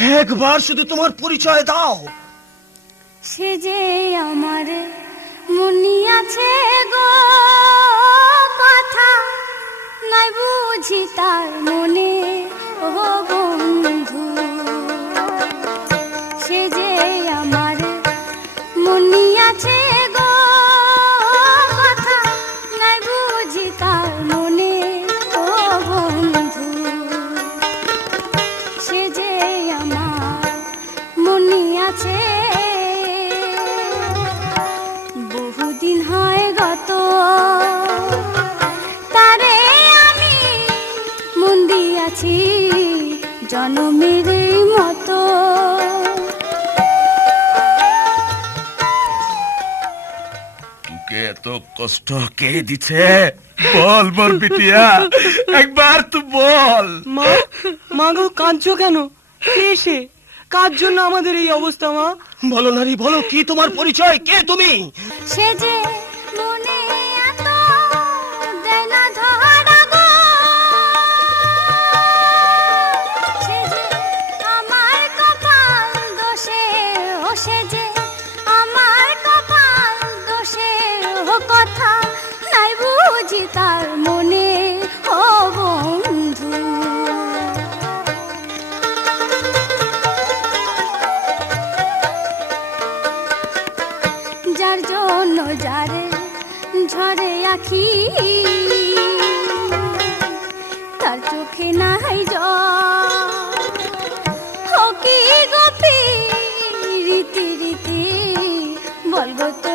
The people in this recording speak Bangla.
একবার শুধু তোমার পরিচয় দাও। সে যে আমার মনি আছে গো, কথা নাই বুঝি তার মনে ও বন্ধু। সে যে আমার মনি আছে গো, কথা নাই বুঝি তার মনে ও বন্ধু। সে যে আমার মনি আছে, বহুদিন হয় গত, তারে আমি মন দিয়াছি জনমের মতো। তোকে এত কষ্ট কে দিছে? বল মোর বিটিয়া, একবার তুই বল। মা গো, কাঁদছো কেন? কে সে? কার জন্য আমাদের এই অবস্থা মা? বলো নারী, বলো, কি তোমার পরিচয়? কে তুমি? সে যে মনে এত দেয় না ধরা গো, সে যে আমার কপাল দোষে, ও সে যে আমার কপাল দোষে, ও কথা নাই বুঝি তার মনে ও বন্ধু। যার জন্য যারে ঝরে আখি, তার চোখে নাই জল, ও কি গোপী রীতি রীতি বলবো তো